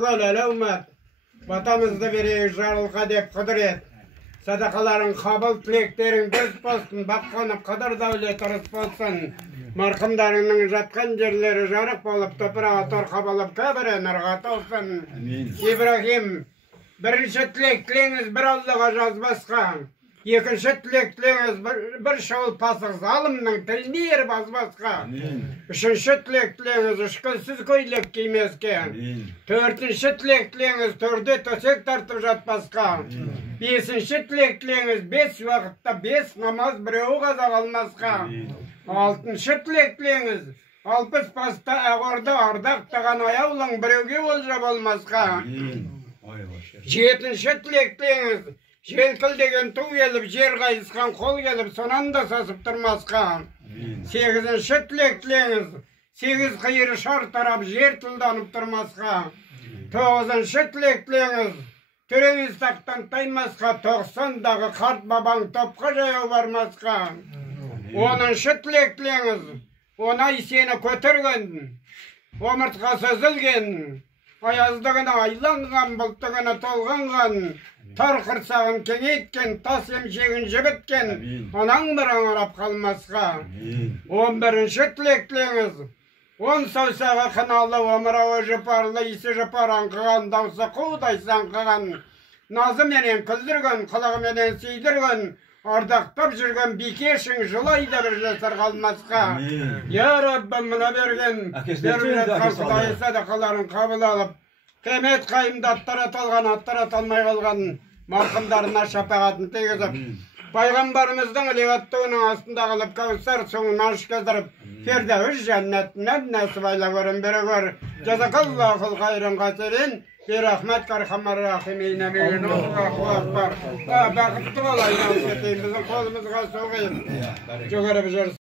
Böyle ümmet, vatanımızda bir jarılga dep kıdret. Sadakaların kabul tileklerin göz bolsun, bakkanı kadar davlet arız bolsun. Marhumlarının jatkan jerleri jarık bolup, toprağa torka bolup, köbüre nırgat olsun. İbrahim, birinci tilekleriniz bir Allah'a жазбасқа. Екінші тілектіліңіз бір шауыл пасық залымның тіліне ер базбасқа. Үшінші тілектіліңіз үшкілсіз көйлек кимеске. Төртінші тілектіліңіз төрде төсек тартып жатпасқа. Бесінші тілектіліңіз 5 уақытта 5 намаз біреуі қаза қалмасқа. Алтыншы тілектіліңіз 60 баста ағорда ардақтаған аяулың біреуге олжа болмасқа. Жетінші тілектіліңіз желкіл деген ту келіп, жер қайысқан қол келіп, сонан да сасып тұрмасқа. Сегізінші тілектілеңіз, 8 қиыры шар тарап, жер тұлданып тұрмасқа. Тоғызыншы тілектілеңіз, түреңіз тақтан таймасқа, 90-дағы қарт бабаң топқа жаяу бармасқа. 10-шы тілектілеңіз, онай сені көтерген, омыртқасы үзілген, аяздығына айланған, бұлттығына толғанған, тар қырсағын кеңейткен, тас емшегін жібіткен, анаң бір аңырап қалмасқа. 11-ші тілектілеңіз, 10 саусағы қыналы, омырауы жыпарлы, исі жыпар аңқыған, даусы қудай саңқыған, назы менен күлдірген, қылығы менен сейдірген, ардақтап жүрген бикешің жылайда бір жасар қалмасқа. Я Раббым, мұна берген, берілет қасыдайы садақаларын қабыл алып, Кемет қайымда аттар аталған, аттар аталмай қалған марқымдарына шапағатын тегізіп, пайғамбарымыздың леваттығының астында қалып, кәусар соңын аш кездіріп, фердәуіш жәннәтінен нәсіп айла көрін бері көр. Жазақаллахыл қайрын қасерін, берахмет қархамар рахимейн әмейін, Аллаху акбар. Бақытты болайын, біздің қолымызға соғайын. Жоғары бір